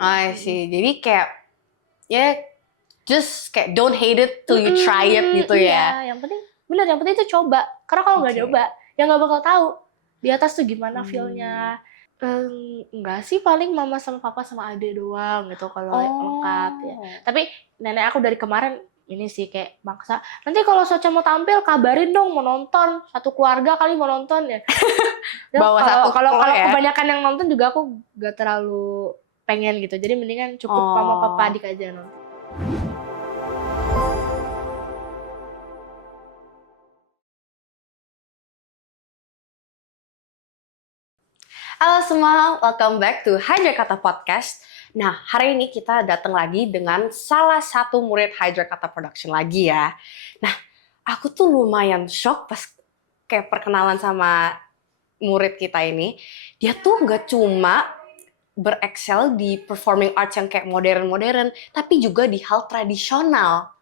I see. Jadi kayak ya just kayak don't hate it till you try it gitu ya. Iya, yang penting itu coba. Karena kalau nggak Oke. coba, ya nggak bakal tahu di atas tuh gimana feel-nya. Enggak sih, paling mama sama papa sama ade doang gitu kalau lengkap ya. Tapi nenek aku dari kemarin ini sih kayak maksa. Nanti kalau Socha mau tampil kabarin dong mau nonton. Satu keluarga kali mau nonton ya. Bawa satu Kalau ya. kebanyakan yang nonton juga aku gak terlalu pengen gitu. Jadi mendingan cukup mama papa adik aja nonton. Halo semua, welcome back to Hai Jakarta Podcast. Nah, hari ini kita datang lagi dengan salah satu murid Hai Jakarta Production lagi ya. Nah, aku tuh lumayan shock pas kayak perkenalan sama murid kita ini. Dia tuh nggak cuma berexcel di performing arts yang kayak modern-modern, tapi juga di hal tradisional.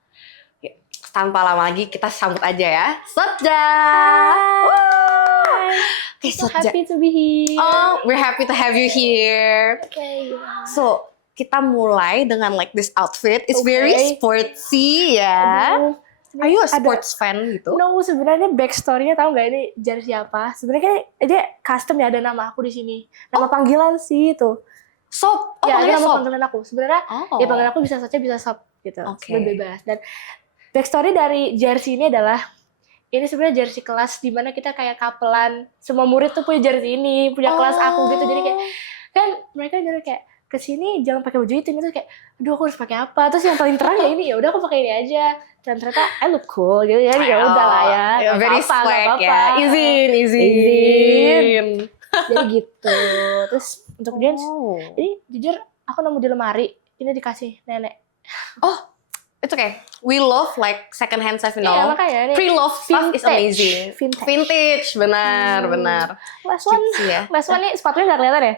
Tanpa lama lagi, kita sambut aja ya, Socha! Okay, so happy to be here. Oh, we're happy to have you here. Okay. So, kita mulai dengan like this outfit. It's very sportsy ya. Are you a sports fan gitu? No, sebenarnya backstory-nya tahu nggak ini jersey apa? Sebenarnya kan dia custom ya, ada nama aku di sini. Nama panggilan sih itu. Sop. Ya, ada nama panggilan aku. Sebenarnya ya panggilan aku bisa saja bisa Sop gitu. Okay. Bebas. Dan backstory dari jersey ini adalah ini sebenarnya jersey kelas di mana kita kayak kapelan, semua murid tuh punya jersey ini, punya kelas aku gitu. Jadi kayak kan mereka jadi kayak kesini jangan pakai baju itu, terus kayak aduh aku harus pakai apa, terus yang paling terang ya ini, ya udah aku pakai ini aja. Dan ternyata I look cool gitu ya, ya udah lah ya. Very swag ya. Izin. Jadi gitu. Terus untuk jeans, ini jujur aku nemu di lemari, ini dikasih nenek. Oh, it's okay. We love like second hand stuff, you know. Iya, makanya ini pre-love stuff is amazing. Vintage, benar. Last one nih sepatunya nggak kelihatan ya.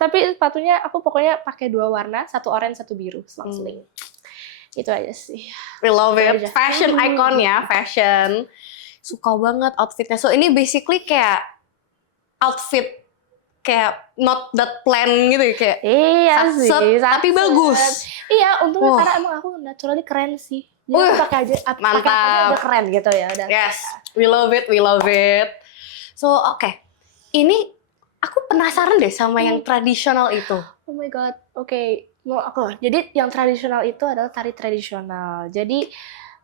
Tapi sepatunya aku pokoknya pakai 2 warna, satu orange, satu biru, selang-seling. Itu aja sih. We love it. Fashion icon ya, fashion. Suka banget outfitnya. So ini basically kayak outfit kayak not that plan gitu kayak. Iya sih, tapi bagus. Iya, untungnya karena emang aku naturally keren sih. Jadi pakai aja udah keren gitu ya. Yes, we love it. So okay, ini aku penasaran deh sama yang tradisional itu. Oh my god, oke. Jadi yang tradisional itu adalah tari tradisional. Jadi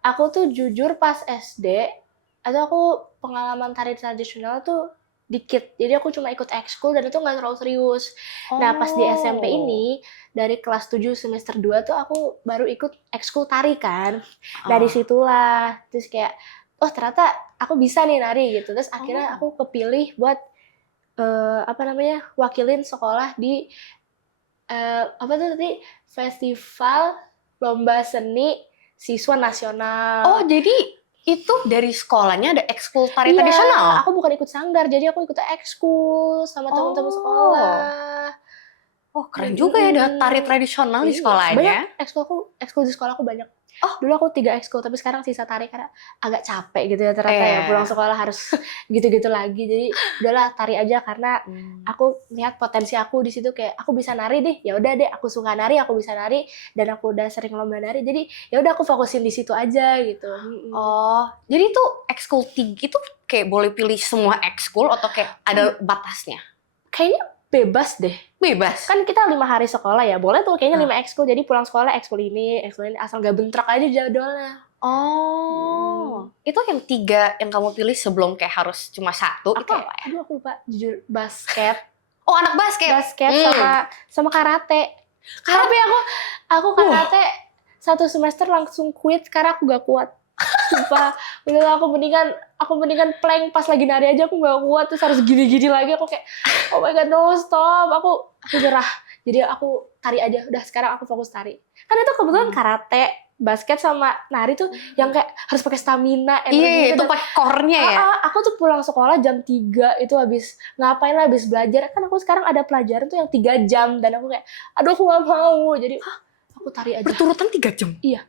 aku tuh jujur pas SD, atau aku pengalaman tari tradisional tuh dikit. Jadi aku cuma ikut ekskul dan itu nggak terlalu serius. Nah pas di SMP ini, dari kelas 7 semester 2 tuh aku baru ikut ekskul tari kan. Dari situlah, terus kayak, oh ternyata aku bisa nih nari gitu. Terus akhirnya aku kepilih buat, wakilin sekolah di, festival lomba seni siswa nasional. Oh jadi itu dari sekolahnya ada ekskul tari tradisional? Aku bukan ikut sanggar, jadi aku ikut ekskul sama teman-teman sekolah. Oh keren juga ya ada tari tradisional di sekolahnya. Banyak ekskul di sekolah aku banyak. Dulu aku 3 ekskul, tapi sekarang sisa tari karena agak capek gitu ya ternyata ya. Pulang sekolah harus gitu-gitu lagi. Jadi udahlah tari aja karena aku lihat potensi aku di situ kayak aku bisa nari deh. Ya udah deh, aku suka nari, aku bisa nari dan aku udah sering lomba nari. Jadi ya udah aku fokusin di situ aja gitu. Oh, jadi tuh ekskul 3 itu kayak boleh pilih semua ekskul atau kayak ada batasnya? Kayaknya bebas deh. Bebas? Kan kita 5 hari sekolah ya, boleh tuh kayaknya 5 ekskul, jadi pulang sekolah ekskul ini, asal nggak bentrok aja jadwalnya. Itu yang 3 yang kamu pilih sebelum kayak harus cuma 1 itu apa ya? Aduh aku lupa, jujur basket. Oh anak basket? Basket sama karate. Tapi aku karate 1 semester langsung quit karena aku gak kuat. Sumpah, udah aku mendingan plank pas lagi nari aja aku gak kuat, terus harus gini-gini lagi aku kayak oh my god no stop, aku gerah. Jadi aku tari aja, udah sekarang aku fokus tari. Kan itu kebetulan karate, basket sama nari tuh yang kayak harus pakai stamina, energi. Iya, itu pakai core-nya ya. Aku tuh pulang sekolah jam 3 itu habis ngapain lah, habis belajar. Kan aku sekarang ada pelajaran tuh yang 3 jam dan aku kayak aduh aku gak mau. Jadi aku tari aja. Berturutan 3 jam? Iya.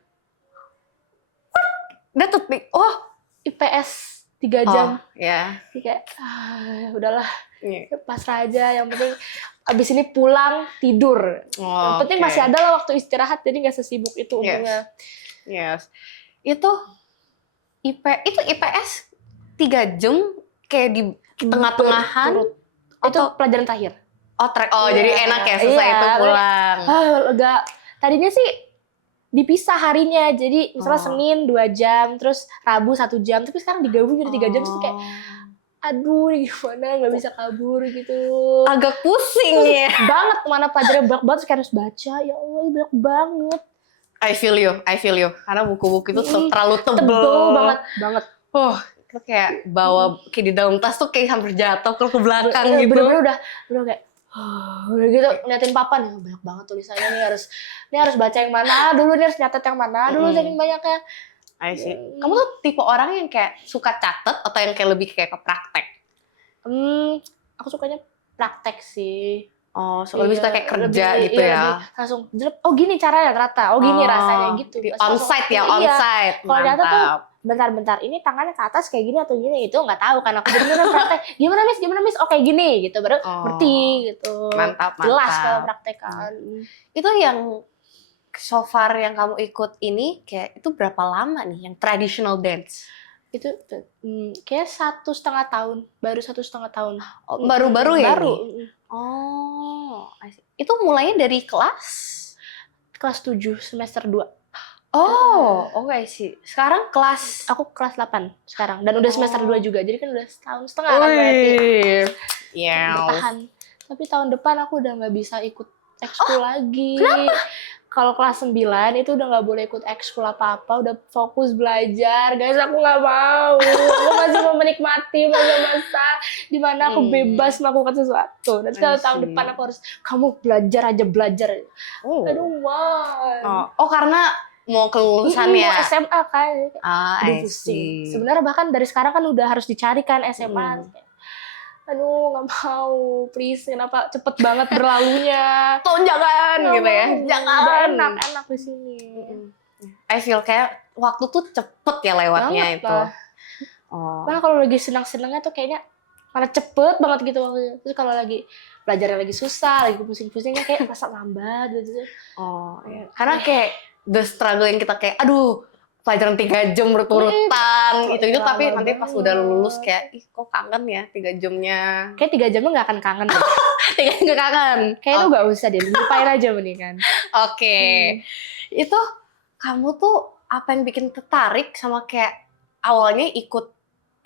That would be, IPS 3 jam. Ya. Jadi kayak udahlah, Iya. pasrah aja. Yang penting abis ini pulang tidur. Yang penting masih ada lah waktu istirahat, jadi nggak sesibuk itu untungnya. Yes. Itu IPS 3 jam kayak di tengah-tengahan Itu pelajaran terakhir. Jadi enak ya selesai itu pulang. Lega. Tadinya sih dipisah harinya, jadi misalnya Senin 2 jam, terus Rabu 1 jam, tapi sekarang digabung jadi 3 jam, terus kayak aduh gimana nggak bisa kabur gitu. Agak pusing ya. Banget kemana pelajaran banyak banget, kayak harus baca, ya Allah banyak banget. I feel you. Karena buku-buku itu terlalu tebel banget. Itu kayak bawa kayak di dalam tas tuh kayak hampir jatuh ke belakang gitu. Bener-bener udah kayak udah gitu ngeliatin papan, banyak banget tulisannya nih, harus baca yang mana dulu, nih harus nyatet yang mana dulu, saking banyaknya. I see. Kamu tuh tipe orang yang kayak suka catet atau yang kayak lebih kayak ke praktek? Aku sukanya praktek sih. Lebih suka kayak kerja gitu ya. Langsung gini caranya ternyata, gini rasanya gitu. Onsite ya, onsite. Kalau nyata tuh bentar, ini tangannya ke atas kayak gini atau gini, itu nggak tahu kan aku bener-bener praktek. Gimana miss? Kayak gini gitu, baru ngerti gitu. Mantap. Jelas kalau praktekan. Itu yang so far yang kamu ikut ini kayak itu berapa lama nih yang traditional dance? Itu kayak 1,5 tahun, baru 1,5 tahun. Baru-baru ya? Baru. I see. Itu mulainya dari kelas 7 semester 2. I see. Sekarang Aku kelas 8 sekarang, dan udah semester 2 juga, jadi kan udah setahun setengah kan berarti. Bertahan. Tapi tahun depan aku udah nggak bisa ikut ekskul lagi. Kenapa? Kalau kelas 9 itu udah nggak boleh ikut ekskul apa-apa, udah fokus belajar. Guys, aku nggak mau. Aku masih mau menikmati masa-masa di mana aku bebas melakukan sesuatu. Dan kalau tahun depan aku harus, kamu belajar. Aduh, why? Karena mau kelulusannya. Mau SMA kan. I pusing. see. Sebenarnya bahkan dari sekarang kan udah harus dicari kan SMA. Aduh, nggak mau, please, kenapa cepet banget berlalunya? Tolong jangan gitu ya, jangan. Enak di sini. I feel kayak waktu tuh cepet ya lewatnya itu. Nah, kalau lagi senang-senangnya tuh kayaknya malah cepet banget gitu waktunya. Terus kalau lagi belajarnya lagi susah, lagi pusing-pusingnya kayak rasa lambat gitu. Iya. Karena kayak the struggle yang kita kayak, aduh, pelajaran 3 jam berturutan itu tapi nanti pas udah lulus kayak kok kangen ya 3 jamnya. Kayak 3 jam lu nggak akan kangen. 3 jam nggak kangen. Kayak lu nggak usah deh, lupain aja mendingan. Itu kamu tuh apa yang bikin tertarik sama kayak awalnya ikut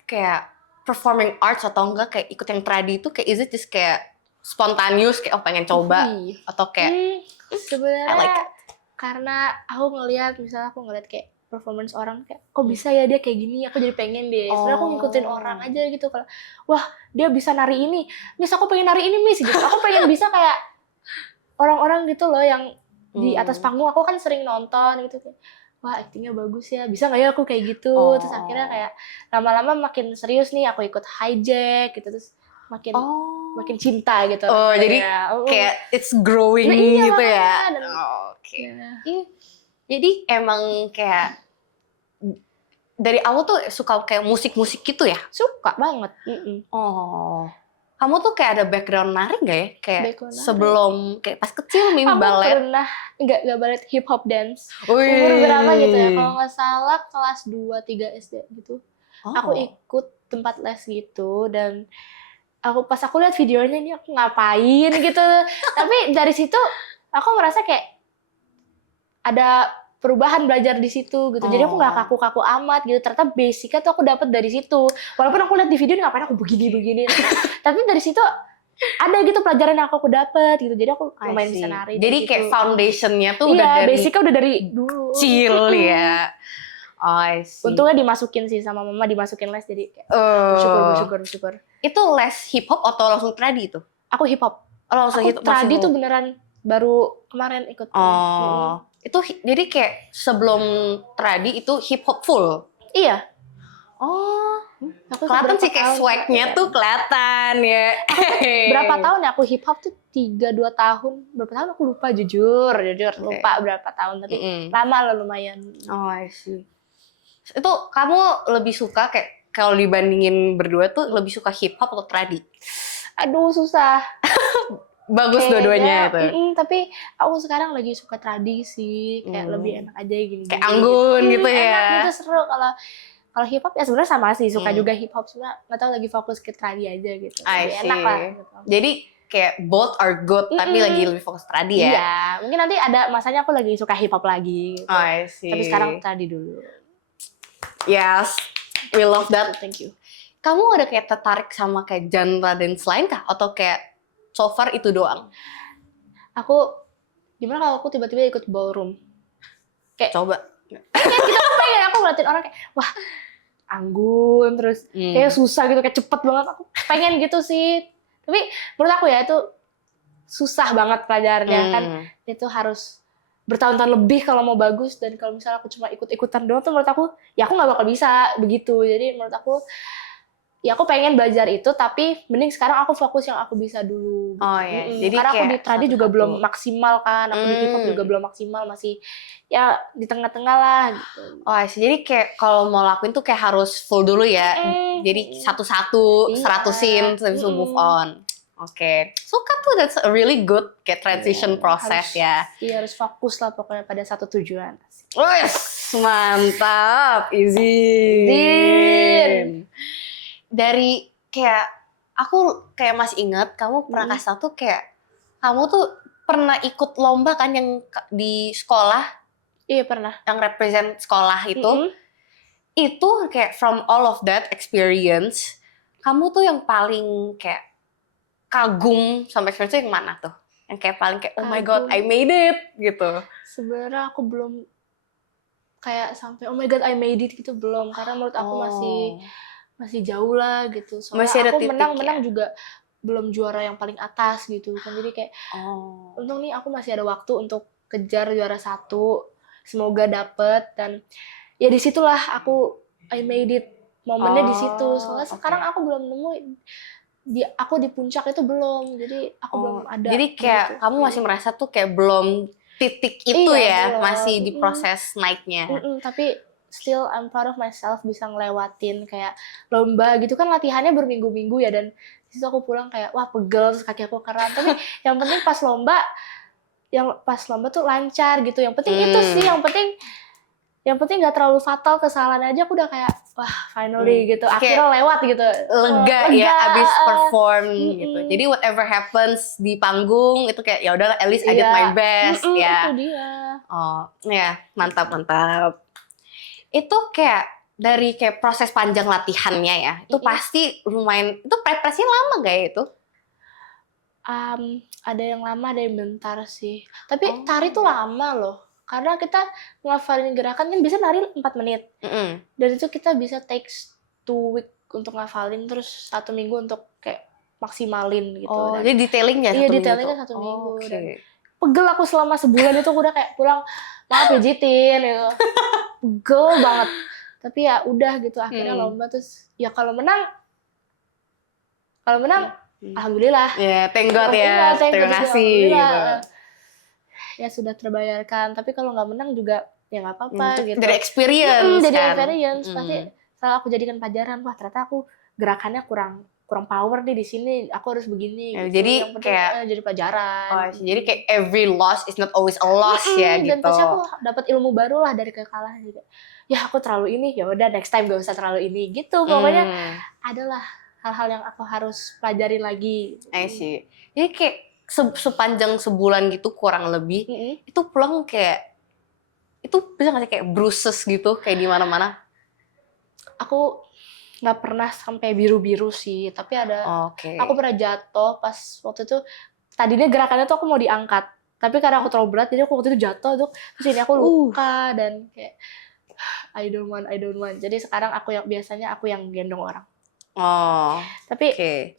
kayak performing arts atau enggak kayak ikut yang tradi itu kayak is it just kayak spontaneous kayak pengen coba atau kayak sebenarnya I like it. Karena aku ngelihat kayak performance orang kayak kok bisa ya dia kayak gini, aku jadi pengen deh. Sebenarnya aku ngikutin orang aja gitu, kalau wah dia bisa nari ini, miss aku pengen nari ini miss gitu. Aku pengen bisa kayak orang-orang gitu loh yang di atas panggung. Aku kan sering nonton gitu kayak wah aktingnya bagus ya, bisa nggak ya aku kayak gitu. Terus akhirnya kayak lama-lama makin serius nih aku ikut hijack gitu, terus makin cinta gitu. Jadi kayak it's growing gitu ya. Jadi emang kayak dari awal tuh suka kayak musik-musik gitu ya? Suka banget. Kamu tuh kayak ada background nari nggak ya? Kayak sebelum kayak pas kecil maybe Aku balet? pernah nggak balet, hip hop dance. Umur berapa gitu ya? Kalau nggak salah kelas 2-3 SD gitu. Aku ikut tempat les gitu, dan pas aku lihat videonya ini aku ngapain gitu. Tapi dari situ aku merasa kayak ada perubahan belajar di situ gitu. Jadi aku nggak kaku-kaku amat gitu. Ternyata basicnya tuh aku dapat dari situ. Walaupun aku lihat di video ngapain aku begini. Tapi dari situ ada gitu pelajaran yang aku dapat gitu. Jadi aku lumayan bisa nari. Jadi kayak foundationnya tuh udah dari basicnya udah dari dulu. Kecil ya. I see. Untungnya dimasukin sih sama mama, dimasukin les, jadi kayak bersyukur. Itu les hip hop atau langsung tradi itu? Aku hip hop. Langsung aku tradi tuh beneran baru kemarin ikut. Itu jadi kayak sebelum tradi itu hip hop full? Iya. Kelihatan sih kayak swag-nya tuh kelihatan ya. Berapa tahun ya aku hip hop tuh 3-2 tahun. Berapa tahun aku lupa, jujur lupa berapa tahun, tapi lama lah lumayan. I see. Itu kamu lebih suka kayak kalau dibandingin berdua tuh lebih suka hip hop atau tradi? Aduh susah. Bagus Kayaknya, dua-duanya itu. Tapi aku sekarang lagi suka tradisi, kayak lebih enak aja gini. Kayak anggun gitu ya. Enak gitu, seru. Kalau hip hop ya sebenarnya sama sih, suka juga hip hop, cuma nggak tahu lagi fokus ke tradi aja gitu. Lebih enak lah. Gitu. Jadi kayak both are good, tapi lagi lebih fokus tradi ya. Iya, mungkin nanti ada masanya aku lagi suka hip hop lagi. Gitu. I see. Tapi sekarang tradi dulu. Yes, we love that. Thank you. Kamu ada kayak tertarik sama kayak genre dance lain kah? Atau kayak so far itu doang? Gimana kalau aku tiba-tiba ikut ballroom? Kayak coba. Pengen aku ngeliatin orang kayak, wah anggun, terus kayak susah gitu, kayak cepet banget. Aku pengen gitu sih. Tapi menurut aku ya itu susah banget pelajarannya kan. Itu harus bertahun-tahun lebih kalau mau bagus, dan kalau misalnya aku cuma ikut-ikutan doang tuh menurut aku, ya aku nggak bakal bisa begitu. Jadi menurut aku, ya aku pengen belajar itu, tapi mending sekarang aku fokus yang aku bisa dulu. Gitu. Oh iya. Jadi karena aku di tradi juga belum maksimal kan, aku di hip hop juga belum maksimal, masih ya di tengah-tengah lah gitu. Oh iya. Jadi kayak kalau mau lakuin tuh kayak harus full dulu ya. Jadi satu-satu, 100-in, terus move on. Oke. Suka tuh, that's a really good kayak transition process ya. Iya, harus fokus lah pokoknya pada satu tujuan. Wes, mantap, izin. Dari kayak aku kayak masih ingat kamu pernah kasih tau tuh kayak kamu tuh pernah ikut lomba kan yang di sekolah? Iya pernah. Yang represent sekolah itu. Itu kayak from all of that experience, kamu tuh yang paling kayak kagum sampai sekarang tuh yang mana tuh? Yang kayak paling kayak oh my god, I made it gitu. Sebenarnya aku belum kayak sampai oh my god I made it gitu, belum, karena menurut aku masih jauh lah gitu. Soalnya masih ada aku titik, menang juga belum juara yang paling atas gitu kan. Jadi kayak untung nih aku masih ada waktu untuk kejar juara 1. Semoga dapet, dan ya disitulah aku I made it, momennya di situ. Soalnya sekarang aku belum nemu aku di puncak itu belum. Jadi aku belum ada. Jadi kayak kamu masih merasa tuh kayak belum titik itu ya, belum. Masih di proses naiknya. Tapi still I'm proud of myself bisa ngelewatin kayak lomba gitu kan, latihannya berminggu-minggu ya, dan disitu aku pulang kayak wah pegel, terus kaki aku kram. Tapi yang penting pas lomba tuh lancar gitu. Yang penting itu sih, yang penting nggak terlalu fatal, kesalahan aja aku udah kayak wah finally gitu, akhirnya lewat gitu, lega ya abis perform gitu. Jadi whatever happens di panggung itu kayak ya udah at least I did my best ya. Itu dia. Oh ya, mantap. Itu kayak dari kayak proses panjang latihannya ya, itu pasti lumayan, itu preparasinya lama gak ya itu? Ada yang lama, ada yang bentar sih. Tapi tari tuh lama loh. Karena kita ngafalin gerakan kan biasanya nari 4 menit. Dan itu kita bisa takes 2 week untuk ngafalin, terus 1 minggu untuk kayak maksimalin gitu. Jadi detailingnya 1 minggu. Iya, detailingnya 1 minggu. Dan pegel aku selama sebulan itu, aku udah kayak pulang, maaf pijitin gitu. Pegel banget. Tapi ya udah gitu, akhirnya lomba, terus ya kalau menang alhamdulillah. Ya, thank God ya. Terima kasih gitu. Ya sudah terbayarkan, tapi kalau nggak menang juga ya nggak apa-apa gitu. Dari experience dari kan. Experience pasti selalu aku jadikan pelajaran. Wah ternyata aku gerakannya kurang power nih di sini, aku harus begini. Ya, gitu. jadi kayak jadi pelajaran. Jadi kayak every loss is not always a loss ya gitu. Dan pasti aku dapat ilmu baru lah dari kekalahan juga. Ya aku terlalu ini, ya udah next time gak usah terlalu ini gitu. Pokoknya adalah hal-hal yang aku harus pelajari lagi. I see. Jadi kayak sepanjang sebulan gitu kurang lebih, itu pulang kayak, itu bisa nggak sih kayak bruises gitu, kayak di mana-mana? Aku nggak pernah sampai biru-biru sih, tapi ada, aku pernah jatuh pas waktu itu, tadinya gerakannya tuh aku mau diangkat, tapi karena aku terlalu berat, jadi aku waktu itu jatuh tuh, terus ini aku luka, dan kayak, I don't want, jadi sekarang biasanya aku yang gendong orang. Tapi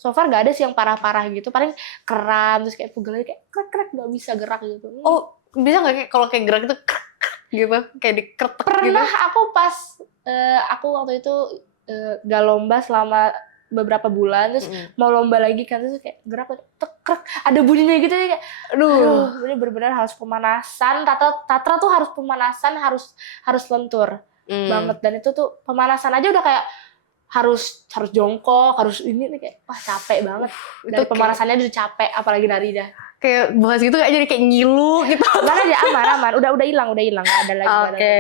so far gak ada sih yang parah-parah gitu, paling kram terus kayak pegelnya kayak krek nggak bisa gerak gitu. Bisa nggak kayak kalau kayak gerak itu gitu, kayak diketek gitu? Pernah aku pas aku waktu itu gak lomba selama beberapa bulan, terus mau lomba lagi kan, terus kayak gerak krek, ada bunyinya gitu kayak aduh, ini benar-benar harus pemanasan. Tatra tuh harus pemanasan, harus lentur banget, dan itu tuh pemanasan aja udah kayak harus jongkok, harus ini nih kayak wah capek banget. Dari Itu pemanasannya udah capek, apalagi nari dah. kayak bahas gitu kayak jadi kayak ngilu gitu. Aman aja, aman. Udah hilang, nggak ada lagi. nggak ada Oke. lagi.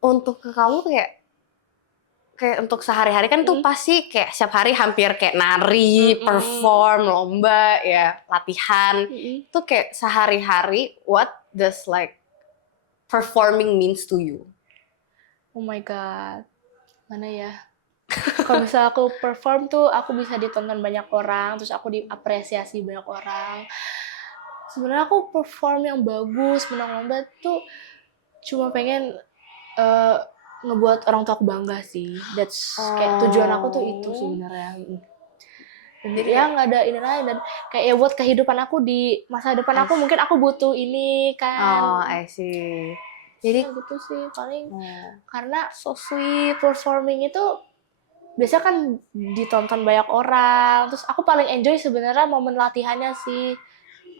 Untuk ke kamu tuh kayak untuk sehari-hari kan tuh pasti kayak setiap hari hampir kayak nari, perform, lomba, ya latihan. Itu kayak sehari-hari, what does like performing means to you? Oh my god, mana ya? Kalau misalnya aku perform tuh, aku bisa ditonton banyak orang, terus aku diapresiasi banyak orang. Sebenarnya aku perform yang bagus, menang lomba tuh cuma pengen ngebuat orang tua aku bangga sih. That's kayak tujuan aku tuh itu sebenarnya. Jadi ya nggak ada ini lain, dan kayak ya buat kehidupan aku di masa depan aku mungkin aku butuh ini kan. I see. Jadi ya, gitu sih paling. Karena so sweet performing itu biasanya kan ditonton banyak orang, terus aku paling enjoy sebenarnya momen latihannya sih.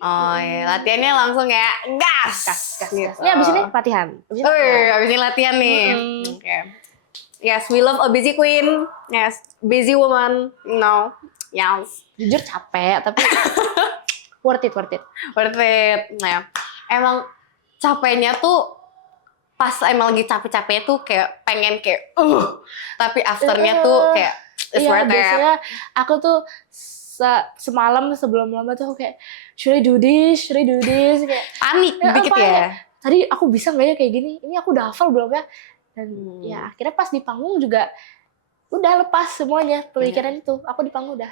ya latihannya langsung ya gas. Gitu. Ini abis ini latihan. Abis ini latihan nih. Oke. Yes, we love a busy queen. Yes, busy woman. No. Yes. Jujur capek, tapi worth it. Worth it. Nah, emang capeknya tuh pas emang lagi capek-capeknya tuh kayak pengen kayak tapi afternya tuh kayak it's worth it. Biasanya aku tuh semalam sebelum lomba tuh kayak should I do this kayak panik dikit ya. Tadi aku bisa nggak ya kayak gini? Ini aku udah hafal belum ya? Dan ya akhirnya pas di panggung juga udah lepas semuanya pemikiran itu. Aku di panggung udah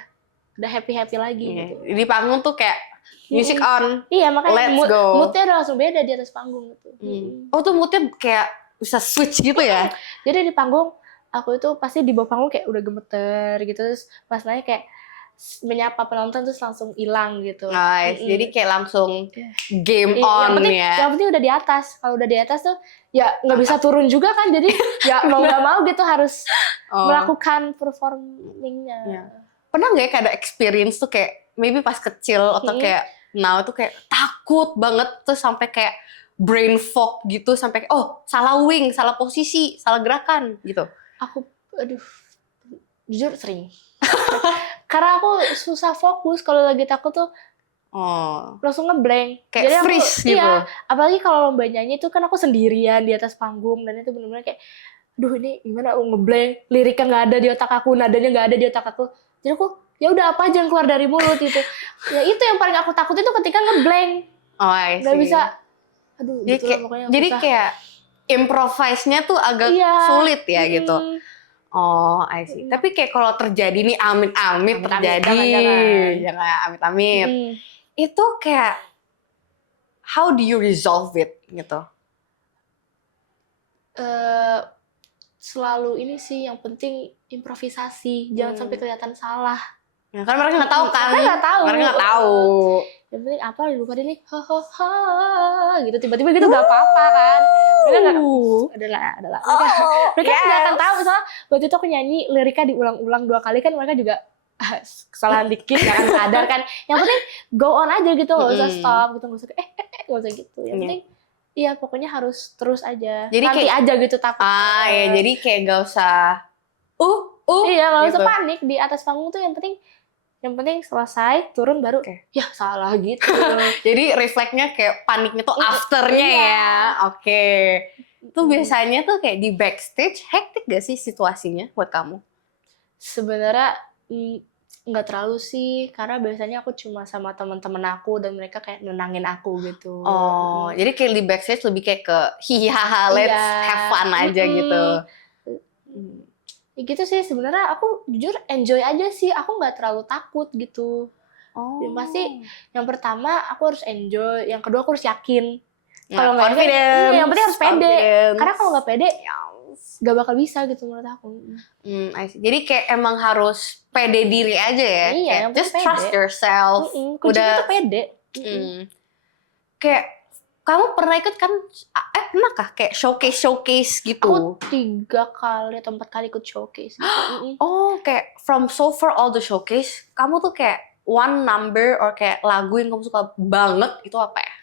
happy lagi. Gitu. Di panggung tuh kayak music on. Iya, makanya moodnya udah langsung beda di atas panggung gitu. Oh tuh moodnya kayak bisa switch gitu ya? Jadi di panggung aku itu pasti di bawah panggung kayak udah gemeter gitu, terus pas naik kayak menyapa penonton terus langsung hilang gitu. Nice. Jadi kayak langsung game on ya. Yang penting udah di atas. Kalau udah di atas tuh ya nggak bisa turun juga kan. Jadi ya mau nggak mau gitu harus melakukan performingnya. Pernah nggak ya kayak ada experience tuh kayak maybe pas kecil atau kayak now tuh kayak takut banget tuh sampai kayak brain fog gitu sampai salah wing, salah posisi, salah gerakan gitu. Aku jujur sering. Karena aku susah fokus kalau lagi takut tuh langsung ngeblank. Kayak jadi freeze gitu. Iya, apalagi kalau lomba nyanyi itu kan aku sendirian di atas panggung dan itu benar-benar kayak aduh ini gimana aku ngeblank, liriknya nggak ada di otak aku, nadanya nggak ada di otak aku. Jadi aku ya udah apa aja yang keluar dari mulut gitu. Ya itu yang paling aku takut itu ketika ngeblank. Nggak bisa. Aduh, jadi kayak improvise-nya tuh agak sulit ya gitu. I see. Tapi kayak kalau terjadi nih amit-amit terjadi, jangan amit-amit. Itu kayak how do you resolve it gitu? Selalu ini sih yang penting improvisasi, jangan sampai kelihatan salah. Ya, kan mereka nggak tahu kan? Mereka nggak tahu. Yang penting apa lupa deh nih, gitu tiba-tiba gitu nggak apa-apa kan? Mereka nggak, adalah. Mereka nggak akan tahu. Misalnya waktu itu aku nyanyi liriknya diulang-ulang 2 kali kan mereka juga kesalahan dikit nggak akan sadar kan. Yang penting go on aja gitu, nggak usah stop gitu, nggak usah nggak usah gitu. Yang penting iya pokoknya harus terus aja. Jadi nanti kayak, aja gitu takut. Ya jadi kayak nggak usah iya nggak usah panik di atas panggung tuh yang penting selesai turun baru ya salah gitu. Jadi refleksnya kayak paniknya tuh afternya ya. Itu biasanya tuh kayak di backstage hektik gak sih situasinya buat kamu? Sebenarnya nggak terlalu sih, karena biasanya aku cuma sama teman-teman aku dan mereka kayak nenangin aku gitu. Jadi kayak di backstage lebih kayak ke hihihaha, let's have fun aja gitu. Ya gitu sih, sebenarnya aku jujur enjoy aja sih, aku nggak terlalu takut gitu. Yang pasti yang pertama aku harus enjoy, yang kedua aku harus yakin. Kalau nggak confident, yang penting harus pede. Karena kalau nggak pede, nggak bakal bisa gitu menurut aku. Jadi kayak emang harus pede diri aja ya. Iya, kayak just trust yourself. Kuncinya tuh pede. Kayak kamu pernah ikut kan? Pernah kah kayak showcase gitu? Aku 3 kali atau 4 kali ikut showcase. Gitu. Kayak from so far all the showcase, kamu tuh kayak one number or kayak lagu yang kamu suka banget itu apa ya?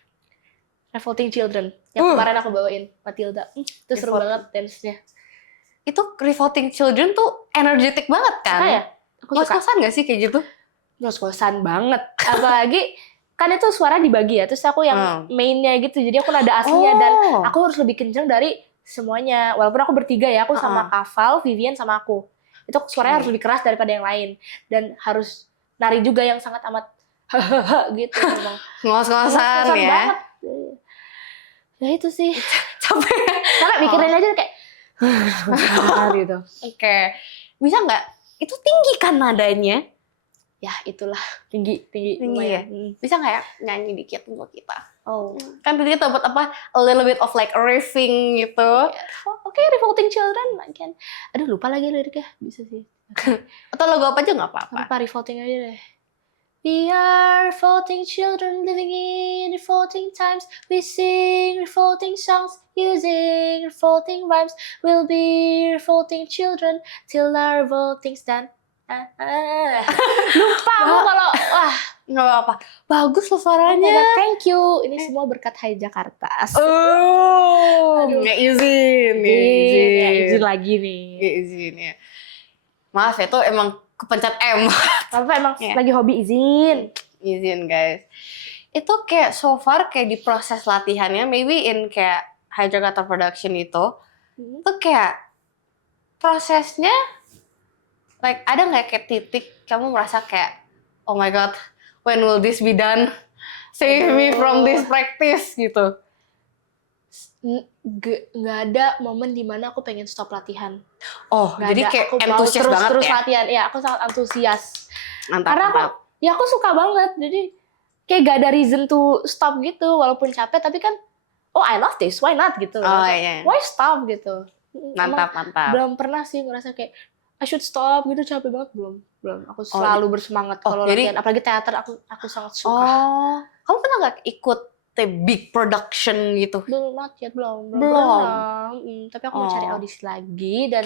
Revolting Children yang kemarin aku bawain Matilda. Itu seru banget dance-nya. itu Revolting Children tuh energetic banget kan? Makanya aku suka. Ngos-ngosan gak sih kayak gitu? Ngos-ngosan banget. Apalagi kan itu suara dibagi ya, terus aku yang mainnya gitu, jadi aku nada aslinya dan aku harus lebih kenceng dari semuanya. Walaupun aku bertiga ya, aku sama Kaval, Vivian sama aku. Itu suaranya harus lebih keras daripada yang lain dan harus nari juga yang sangat amat gitu emang. Ngos-ngosan ya. Banget. Ya itu sih. Capek. Karena mikirin aja kayak gitu. Oke. Bisa nggak? Itu tinggi kan nadanya? Ya itulah tinggi ya. Bisa nggak ya nyanyi dikit untuk kita? Oh. Kan tadi kita buat apa? A little bit of like riffing gitu. Oke, Revolting Children again. Aduh lupa lagi liriknya. Bisa sih. Atau lagu apa aja nggak apa-apa. Apa Revolting aja deh. We are revolting children living in revolting times. We sing revolting songs using revolting rhymes. We'll be revolting children till our revolting's done. Lupa aku kalau nggak apa-apa. Bagus loh suaranya. Thank you. Ini semua berkat Hai Jakarta. Nggak izin lagi nih. Nggak izin ya. Maaf ya tuh emang kepencet M. Apa emang lagi hobi izin. Izin guys. Itu kayak so far kayak di proses latihannya, maybe in kayak Hai Jakarta Production itu kayak prosesnya like ada nggak kayak titik kamu merasa kayak oh my god, when will this be done? Save me from this practice gitu. Nggak ada momen dimana aku pengen stop latihan. Jadi kayak antusias banget terus ya? latihan. Ya, aku sangat antusias. Mantap, karena mantap. aku suka banget. Jadi kayak gak ada reason to stop gitu. Walaupun capek, tapi kan I love this, why not gitu. Iya. Why stop gitu. Mantap. Belum pernah sih ngerasa kayak I should stop gitu, capek banget. Belum. Aku selalu bersemangat kalau latihan. Apalagi teater, aku sangat suka. Kamu pernah nggak ikut big production gitu? Belum. Tapi aku mau cari audisi lagi dan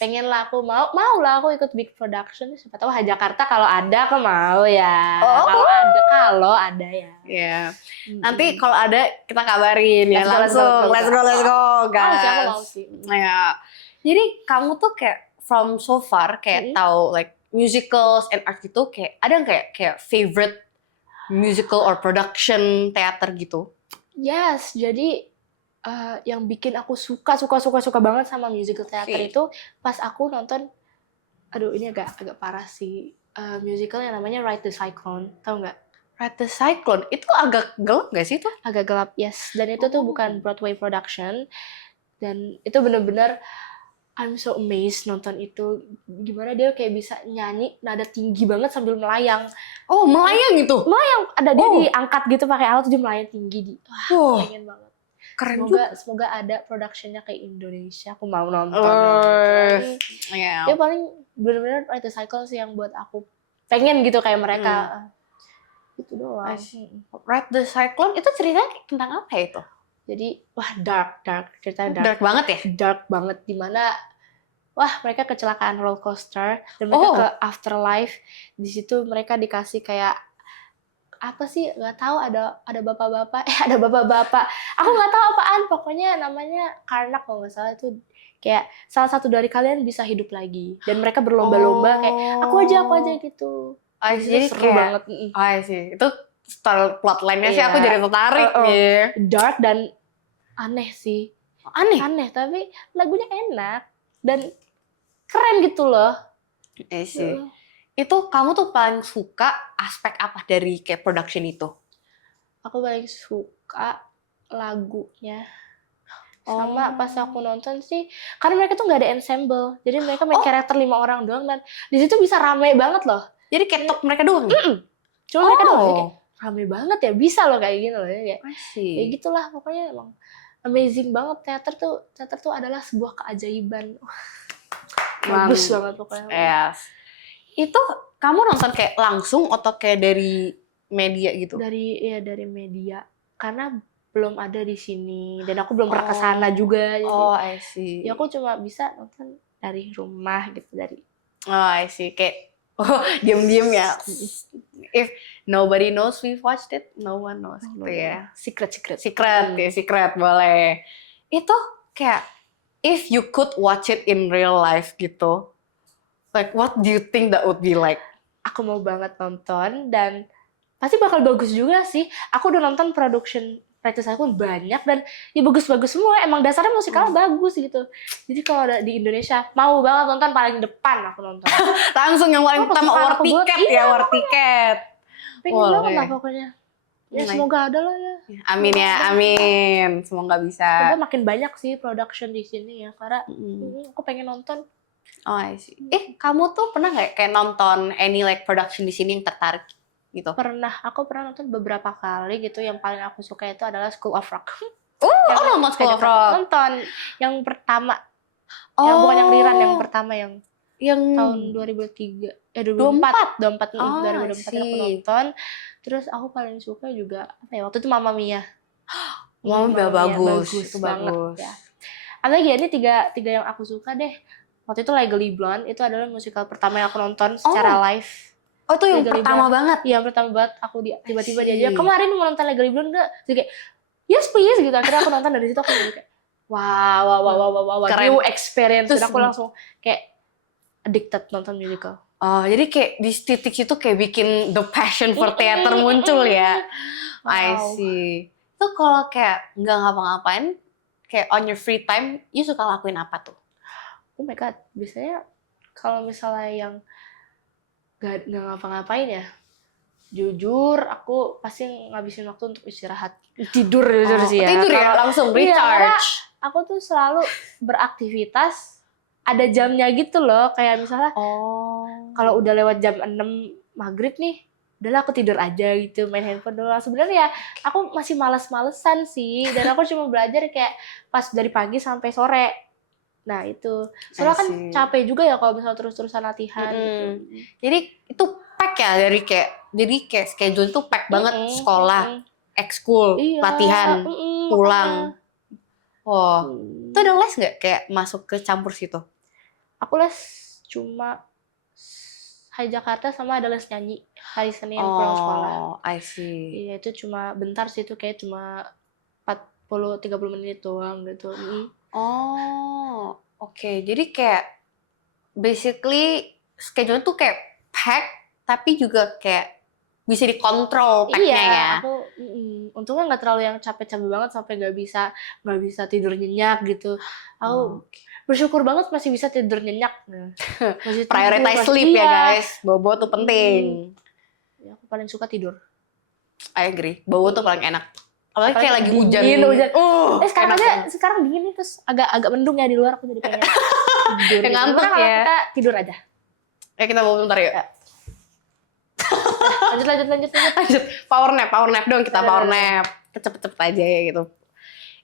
pengen lah aku mau lah aku ikut big production. Siapa tahu Hai Jakarta kalau ada aku mau ya. Kalau ada ya. Iya. Nanti kalau ada kita kabarin ya langsung. Let's go guys. Aku mau sih. Ya. Jadi kamu tuh kayak from so far kayak tahu like musicals and art gitu kayak ada kayak favorite musical or production teater gitu? Yes, jadi yang bikin aku suka banget sama musical teater itu pas aku nonton, aduh ini agak parah sih, musical yang namanya Ride the Cyclone, tau nggak? Ride the Cyclone itu agak gelap nggak sih itu? Agak gelap, yes. Dan itu tuh bukan Broadway production, dan itu bener-bener I'm so amazed nonton itu, gimana dia kayak bisa nyanyi nada tinggi banget sambil melayang. Oh, melayang itu? Melayang, ada dia diangkat gitu pakai alat dia melayang tinggi. Pengen banget. Keren semoga ada productionnya kayak Indonesia, aku mau nonton. Dia paling bener-bener Ride the Cycle sih yang buat aku pengen gitu kayak mereka. Itu doang. Ride the Cyclone itu ceritanya tentang apa itu? Jadi dark ceritanya dark banget ya? Dark banget, dimana mereka kecelakaan roller coaster dan mereka ke afterlife. Di situ mereka dikasih kayak apa sih, nggak tahu, ada bapak-bapak aku nggak tahu apaan, pokoknya namanya Karnak kalau nggak salah. Itu kayak salah satu dari kalian bisa hidup lagi dan mereka berlomba-lomba kayak aku aja gitu. Jadi seru banget. sih itu story plotline-nya sih aku jadi tertarik nih. Dark dan aneh sih. Aneh tapi lagunya enak dan keren gitu loh. Sih. Itu kamu tuh paling suka aspek apa dari kayak production itu? Aku paling suka lagunya. Sama pas aku nonton sih, karena mereka tuh nggak ada ensemble, jadi mereka main karakter 5 orang doang dan di situ bisa rame banget loh. Jadi kayak top mereka doang. Cuma mereka doang. Jadi kayak rame banget ya, bisa loh kayak gini loh ya. Ya gitulah pokoknya, emang amazing banget. Teater tuh adalah sebuah keajaiban. Bagus banget pokoknya. Yes. Itu kamu nonton kayak langsung atau kayak dari media gitu? Dari media. Karena belum ada di sini dan aku belum pernah ke sana juga. Jadi, I see. Ya aku cuma bisa nonton dari rumah gitu, dari. I see. Kayak diam-diam ya. If nobody knows we've watched it, no one knows gitu ya. Secret. Secret boleh. Itu kayak if you could watch it in real life gitu, like what do you think that would be like? Aku mau banget nonton dan pasti bakal bagus juga sih. Aku udah nonton production practice aku banyak dan ya bagus-bagus semua. Emang dasarnya musikalnya bagus gitu. Jadi kalau ada di Indonesia mau banget nonton paling depan aku nonton. Langsung yang paling pertama kesukaan war aku banget. tiket Iya, ya, war tiket. Pengen Boleh. banget lah pokoknya. Ya Nice. semoga ada lah ya. Amin ya, amin. Semoga bisa. Semoga makin banyak sih production di sini ya karena aku pengen nonton. Oh, I see. Kamu tuh pernah nggak kayak nonton any like production di sini yang tertarik gitu? Aku pernah nonton beberapa kali gitu. Yang paling aku suka itu adalah School of Rock. Nonton School of Rock. Nonton yang pertama. Yang bukan yang rerun, yang pertama yang tahun 2003. 2004 2004 aku nonton. Terus aku paling suka juga apa ya? Waktu itu Mamma Mia. Mamma Mia bagus. Itu banget ya. Ada lagi ini tiga yang aku suka deh. Waktu itu Legally Blonde itu adalah musikal pertama yang aku nonton secara live. Oh, itu yang Legally pertama Blonde. banget? Iya, pertama banget. Aku tiba-tiba diajak, kemarin mau nonton Legally Blonde nggak? Jadi kayak, yes please gitu. Akhirnya aku nonton dari situ aku jadi kayak, wow, Keren. new experience. Terus Dan aku langsung kayak addicted nonton musical. Oh, jadi kayak di titik situ kayak bikin the passion for theater muncul ya? I see. Itu kalau kayak nggak ngapa-ngapain, kayak on your free time, you suka lakuin apa tuh? Oh my god, biasanya kalau misalnya yang nggak ngapa-ngapain ya, jujur aku pasti ngabisin waktu untuk istirahat, tidur sih ya. Tidur ya, langsung recharge. Aku tuh selalu beraktivitas ada jamnya gitu loh, kayak misalnya kalau udah lewat jam 6 maghrib nih, udahlah aku tidur aja gitu, main handphone doang. Sebenarnya ya aku masih malas-malesan sih, dan aku cuma belajar kayak pas dari pagi sampai sore. Nah itu, soalnya kan capek juga ya kalau misalnya terus-terusan latihan gitu. Jadi itu pack ya, jadi kayak schedule tuh pack banget, sekolah, ekskul, latihan, pulang. Itu ada les nggak kayak masuk ke campur situ? Aku les cuma Hai Jakarta sama ada les nyanyi hari Senin pulang sekolah. Oh, I see. Iya, itu cuma bentar sih, itu kayak cuma 40-30 menit doang gitu. Oh, oke. Jadi kayak basically schedule tuh kayak pack, tapi juga kayak bisa dikontrol packnya ya. Aku untungnya nggak terlalu yang capek-capek banget sampai nggak bisa tidur nyenyak gitu. Aku bersyukur banget masih bisa tidur nyenyak. Masih prioritize sleep ya guys. Bobo tuh penting. Ya, aku paling suka tidur. I agree. Bobo tuh paling enak. Apalagi kayak lagi dingin, hujan. Sekarang dingin nih, terus agak mendung ya di luar, aku jadi pengen tidur. Ngantuk ya. Kita tidur aja. Kita bawa bentar yuk. Lanjut. Power nap dong kita, power nap. Cepet-cepet aja ya gitu.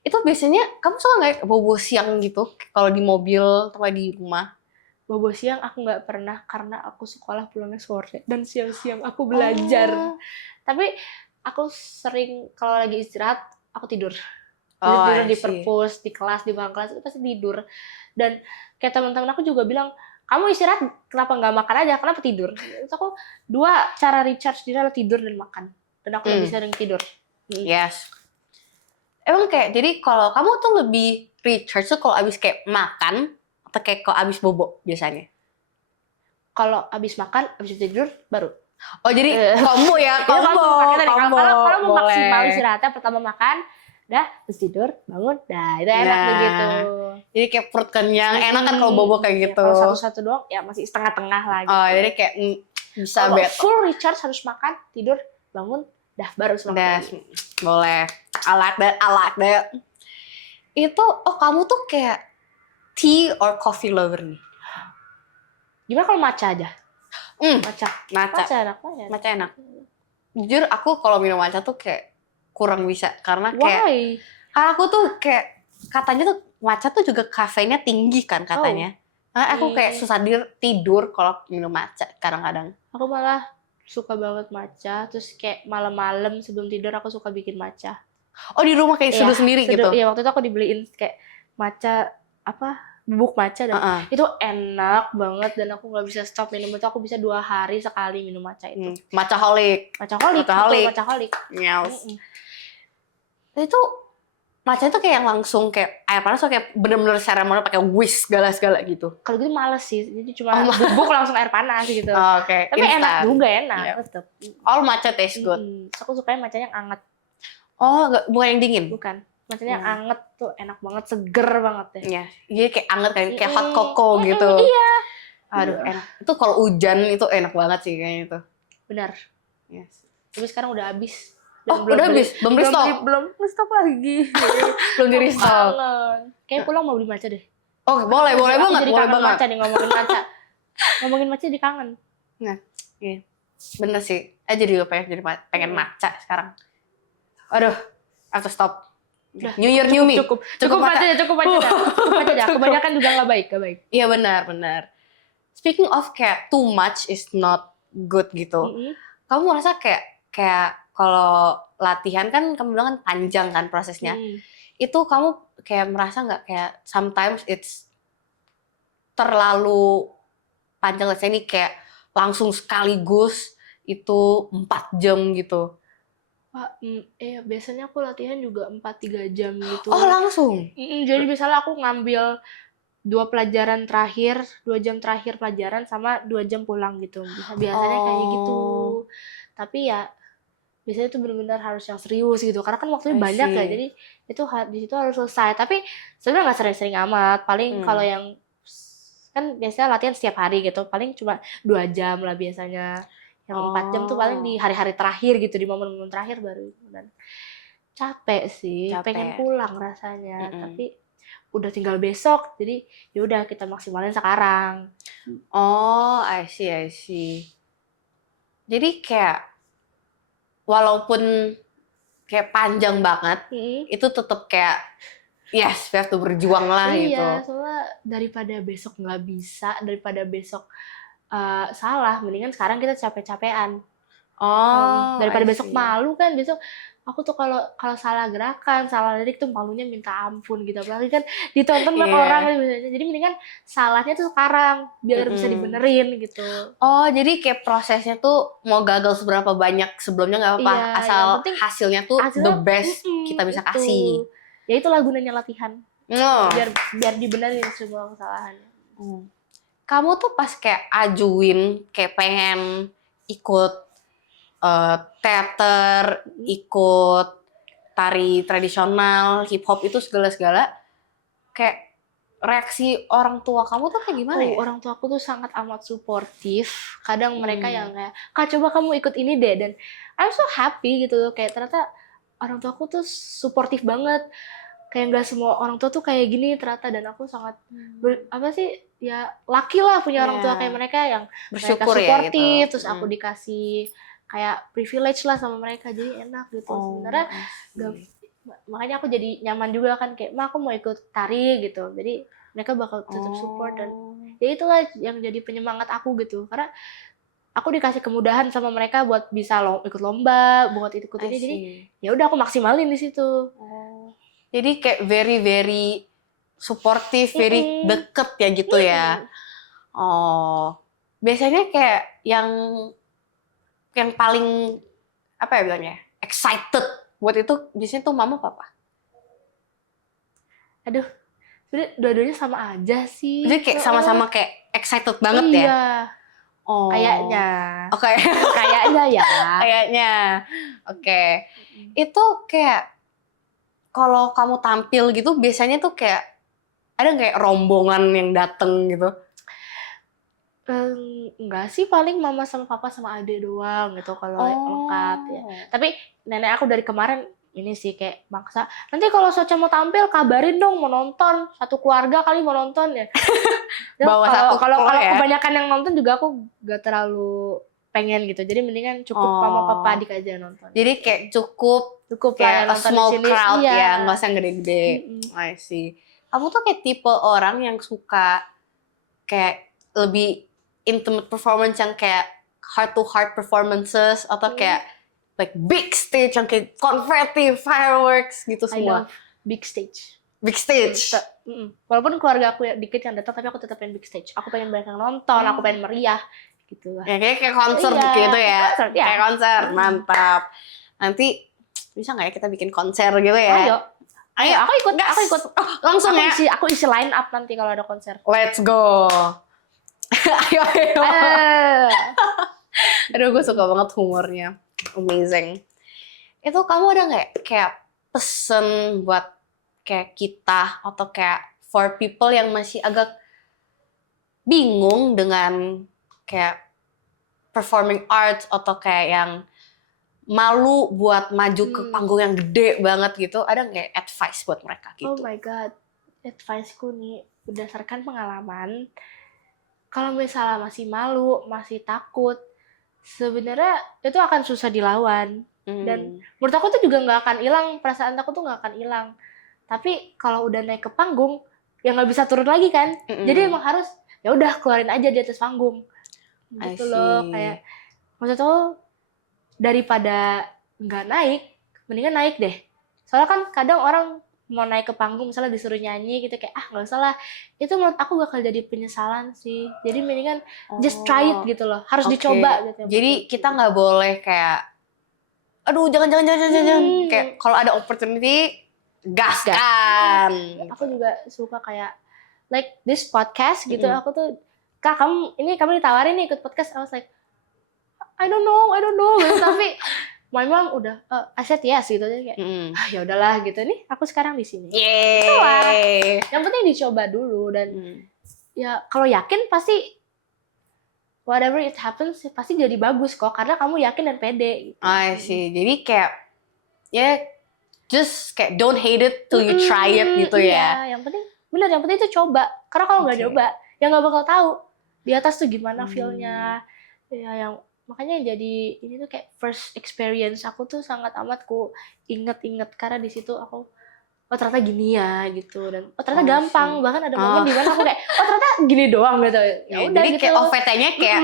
Itu biasanya kamu suka nggak bobo siang gitu? Kalau di mobil atau di rumah? Bobo siang aku nggak pernah karena aku sekolah pulangnya sore dan siang-siang aku belajar. Tapi aku sering kalau lagi istirahat aku tidur. Tidur di perpus, di kelas, di bangku kelas itu pasti tidur. Dan kayak teman-teman aku juga bilang, kamu istirahat kenapa nggak makan aja? Kenapa tidur? Terus aku 2 cara recharge diri adalah tidur dan makan. Dan aku lebih sering tidur. Yes. Emang kayak jadi kalau kamu tuh lebih recharge tuh kalau abis kayak makan atau kayak kalau abis bobo biasanya? Kalau abis makan, abis tidur baru. Oh jadi combo ya, combo. Kalau mau maksimal istirahatnya pertama makan, dah terus tidur, bangun, dah itu enak begitu. Jadi kayak perut kenyang, enak kan kalau bobo kayak gitu. Kalau satu-satu doang, ya masih setengah-tengah lah gitu. Jadi kayak bisa full recharge harus makan, tidur, bangun, dah baru semakin. Boleh. I like that. Itu, kamu tuh kayak tea or coffee lover nih? Gimana kalau matcha aja? Matcha enak. Jujur aku kalau minum matcha tuh kayak kurang bisa karena kayak karena aku tuh kayak katanya tuh matcha tuh juga kafeinnya tinggi kan katanya. Nah, aku kayak susah tidur kalau minum matcha kadang-kadang. Aku malah suka banget matcha, terus kayak malam-malam sebelum tidur aku suka bikin matcha. Oh, di rumah kayak seduh sendiri gitu? Iya, waktu itu aku dibeliin kayak matcha bubuk matcha dan itu enak banget dan aku nggak bisa stop minum itu. Aku bisa 2 hari sekali minum matcha itu. Matchaholic. Yes. Itu Matcha tuh kayak yang langsung kayak air panas atau kayak bener-bener seremonial pakai whisk segala-segala gitu? Kalau gitu males sih, jadi Oh, cuma bubuk langsung air panas gitu. Oke, Tapi enak instan. juga, enak Iya. tetep. All matcha taste good. Aku sukanya matchanya yang anget, Oh, bukan yang dingin? bukan. Matchanya yang anget tuh enak banget, seger banget deh. Iya, jadi kayak anget kayak hot cocoa gitu. Iya. Aduh, enak. Itu kalau hujan itu enak banget sih kayaknya itu. Benar. Yes. Tapi sekarang udah habis. Oh, udah habis? Belum restock? Belum stok lagi. Belum di restock. Kayak pulang mau beli matcha deh. Oh, boleh Aku banget, jadi boleh kangen banget. matcha nih, ngomongin matcha. Ngomongin matcha jadi kangen. Nah, iya. Bener sih. Jadi pengen matcha sekarang. Aduh, have to stop. Udah, New Year, new me. Cukup aja dah. Cukup aja dah. Kebanyakan juga nggak baik. Iya, benar. Speaking of kayak too much is not good gitu. Kamu merasa kayak kalau latihan kan kamu bilang kan panjang kan prosesnya. Itu kamu kayak merasa nggak kayak sometimes it's terlalu panjang, let's say ini kayak langsung sekaligus itu 4 jam gitu. Pak, biasanya aku latihan juga 4-3 jam gitu. Oh, langsung? Jadi misalnya aku ngambil 2 jam terakhir pelajaran sama 2 jam pulang gitu. Biasanya kayak gitu. Tapi ya biasanya itu benar-benar harus yang serius gitu. Karena kan waktunya banyak ya. Jadi itu di situ harus selesai. Tapi sebenarnya nggak sering-sering amat. Paling kalau yang kan biasanya latihan setiap hari gitu. Paling cuma 2 jam lah biasanya. Yang 4 jam tuh paling di hari-hari terakhir gitu, di momen-momen terakhir baru. Dan capek sih, pengen pulang rasanya. Tapi udah tinggal besok, jadi yaudah kita maksimalin sekarang. Oh, I see. Jadi kayak walaupun kayak panjang banget, itu tetap kayak yes, we have to berjuang lah gitu. Iya, soalnya daripada besok nggak bisa, daripada besok salah, mendingan sekarang kita capek-capean. Daripada besok malu kan, besok aku tuh kalau salah gerakan, salah lirik tuh malunya minta ampun gitu. Apalagi kan ditonton banyak orang biasanya. Jadi mendingan salahnya tuh sekarang biar bisa dibenerin gitu. Oh, jadi kayak prosesnya tuh mau gagal seberapa banyak sebelumnya nggak apa-apa, asal hasilnya tuh the best kita bisa kasih. Ya itulah gunanya latihan. Biar dibenerin semua kesalahannya. Kamu tuh pas kayak ajuin kayak pengen ikut teater, ikut tari tradisional, hip hop itu segala-segala, kayak reaksi orang tua kamu tuh kayak gimana ya? Orang tua aku tuh sangat amat suportif. Kadang mereka yang kayak, Kak coba kamu ikut ini deh. Dan I'm so happy gitu. Kayak ternyata orang tua aku tuh suportif banget. Kayak nggak semua orang tua tuh kayak gini ternyata. Dan aku sangat, lucky lah punya orang tua kayak mereka yang bersyukur mereka suportif. Ya, gitu. Terus aku dikasih kayak privilege lah sama mereka, jadi enak gitu. Sebenarnya makanya aku jadi nyaman juga kan, kayak aku mau ikut tari gitu, jadi mereka bakal tetap support. Dan ya itulah yang jadi penyemangat aku gitu, karena aku dikasih kemudahan sama mereka buat bisa ikut lomba, buat ikut ini, jadi ya udah aku maksimalin di situ. Jadi kayak very very supportive, very deket ya gitu ya. Biasanya kayak yang paling apa ya bilangnya, excited buat itu biasanya tuh mama papa. Aduh, sebenarnya dua-duanya sama aja sih. Jadi kayak sama-sama kayak excited banget ya. Iya. Kayaknya. Oke. Kayaknya ya. Kayaknya. Oke. Itu kayak kalau kamu tampil gitu biasanya tuh kayak ada kayak rombongan yang dateng gitu. Enggak sih, paling mama sama papa sama adik doang gitu kalau lengkap ya. Tapi nenek aku dari kemarin ini sih kayak maksa, nanti kalau Socha mau tampil kabarin dong, mau nonton, satu keluarga kali mau nonton ya. Kalau kebanyakan yang nonton juga aku gak terlalu pengen gitu, jadi mendingan cukup mama papa adik aja nonton. Jadi kayak cukup kayak a small crowd ya, nggak usah gede-gede. I see. Kamu tuh kayak tipe orang yang suka kayak lebih intimate performance yang kayak heart to heart performances atau kayak like big stage yang kayak confetti, fireworks gitu semua. I love big stage. Big stage. Walaupun keluarga aku dikit yang datang, tapi aku tetap pengen big stage. Aku pengen banyak yang nonton, aku pengen meriah gitu lah. Ya kayak konser gitu ya. Kayak konser, mantap. Nanti bisa nggak ya kita bikin konser gitu ya? Ayo, aku ikut. Oh, langsung ya. Aku isi line up nanti kalau ada konser. Let's go. Ayo. Aduh, gue suka banget humornya. Amazing. Itu kamu ada nggak kayak pesen buat kayak kita atau kayak for people yang masih agak bingung dengan kayak performing arts atau kayak yang malu buat maju ke panggung yang gede banget gitu, ada nggak advice buat mereka gitu? Oh my god, advice-ku nih berdasarkan pengalaman, kalau misalnya masih malu, masih takut, sebenarnya itu akan susah dilawan. Dan menurut aku tuh juga nggak akan hilang, perasaan takut tuh nggak akan hilang. Tapi kalau udah naik ke panggung, ya nggak bisa turun lagi kan. Jadi emang harus ya udah keluarin aja di atas panggung. Gitu loh, kayak maksud aku daripada nggak naik, mendingan naik deh. Soalnya kan kadang orang mau naik ke panggung misalnya disuruh nyanyi gitu kayak nggak usah lah. Itu menurut aku bakal jadi penyesalan sih. Jadi mendingan just try it gitu loh. Harus dicoba gitu. Jadi kita nggak boleh kayak aduh jangan kayak kalau ada opportunity gaskan. Aku juga suka kayak like this podcast gitu. Aku tuh Kak kamu ditawarin nih ikut podcast. I was like I don't know gitu. Tapi my mom udah I said yes gitu aja kayak ya udahlah gitu nih aku sekarang di sini. Itulah. Yang penting dicoba dulu dan ya kalau yakin pasti whatever it happens pasti jadi bagus kok karena kamu yakin dan pede gitu. I see. Jadi kayak just kayak don't hate it till you try it gitu ya. Yang penting itu coba. Karena kalau nggak coba ya nggak bakal tahu di atas tuh gimana feel-nya. Ya yang makanya jadi ini tuh kayak first experience aku tuh sangat amat ku inget karena di situ aku ternyata gini ya gitu dan ternyata gampang bahkan ada momen di mana aku kayak ternyata gini doang gitu ya udah jadi gitu kayak OVT-nya kayak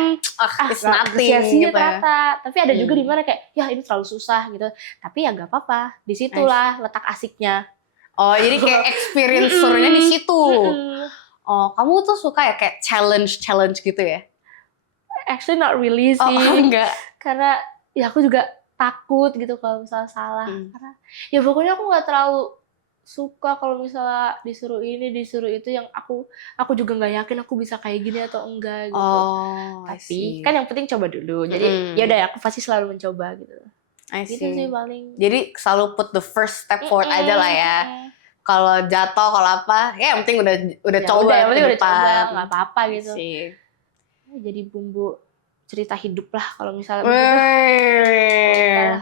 it's nothing sia-sia gitu ternyata tapi ada juga di mana kayak ya ini terlalu susah gitu tapi ya nggak apa-apa disitulah letak asiknya. Jadi kayak experience serunya di situ. Kamu tuh suka ya kayak challenge gitu ya? Actually not really sih. Enggak. Karena ya aku juga takut gitu kalau misalnya salah. Karena ya pokoknya aku nggak terlalu suka kalau misalnya disuruh ini disuruh itu yang aku juga nggak yakin aku bisa kayak gini atau enggak gitu. Tapi kan yang penting coba dulu. Jadi ya udah aku pasti selalu mencoba gitu. Gitu sih paling. Jadi selalu put the first step forward aja lah ya. Kalau jatuh kalau apa ya yang penting udah ya coba. Yang penting udah coba nggak apa-apa gitu. Jadi bumbu cerita hidup lah kalau misalnya begitu.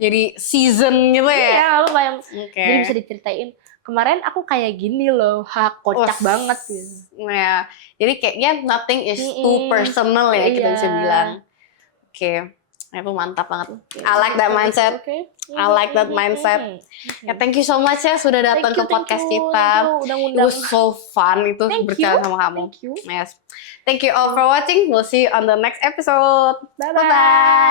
Jadi season gitu ya? Iya, lupa yang jadi bisa diceritain. Kemarin aku kayak gini loh, kocak banget gitu. Ya, jadi kayaknya nothing is too personal ya kita bisa bilang. Itu mantap banget. I like that mindset. I like that mindset. Ya, thank you so much ya sudah datang ke podcast kita. It was so fun itu berbicara sama kamu. Yes. Thank you all for watching. We'll see you on the next episode. Bye-bye.